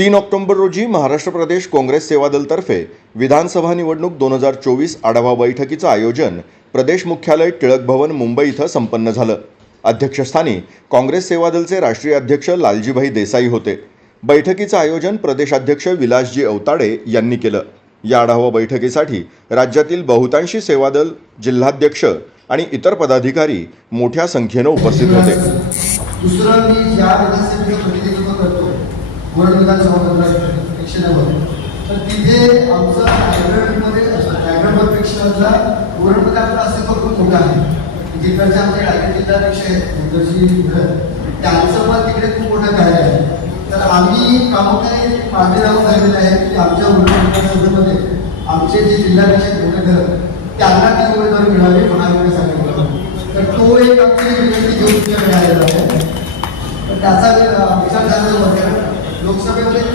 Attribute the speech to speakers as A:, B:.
A: तीन ऑक्टोबर रोजी महाराष्ट्र प्रदेश काँग्रेस सेवादलतर्फे विधानसभा निवडणूक दोन हजार चोवीस आढावा बैठकीचं आयोजन प्रदेश मुख्यालय टिळक भवन मुंबई इथं संपन्न झालं. अध्यक्षस्थानी काँग्रेस सेवादलचे राष्ट्रीय अध्यक्ष लालजीभाई देसाई होते. बैठकीचं आयोजन प्रदेशाध्यक्ष विलासजी अवताडे यांनी केलं. या आढावा बैठकीसाठी राज्यातील बहुतांशी सेवादल जिल्हाध्यक्ष आणि इतर पदाधिकारी मोठ्या संख्येनं उपस्थित होते.
B: दुसरं मी ज्या विधानसभेचं प्रतिनिधित्व विधानसभा तर तिथे आमचं रायगडमध्ये रायगडपेक्षा वडमध्ये आपलं अस्तित्व खूप मोठा आहे जिकडचे आमचे रायगड जिल्हाध्यक्ष आहेत त्यांचं पण तिकडे खूप मोठं कार्य आहे. तर आम्ही प्रामुख्याने मागे राहून राहिलेलं आहे की आमच्या वड विधानसभेमध्ये आमचे जे जिल्हाध्यक्ष आहेत मोठे घर त्यांना ती उमेदवारी मिळावी सांगितलं तर तो एक आमची विनंती घेऊन मिळालेला आहे. तर त्याचा विचार झालेला होता. Não sabe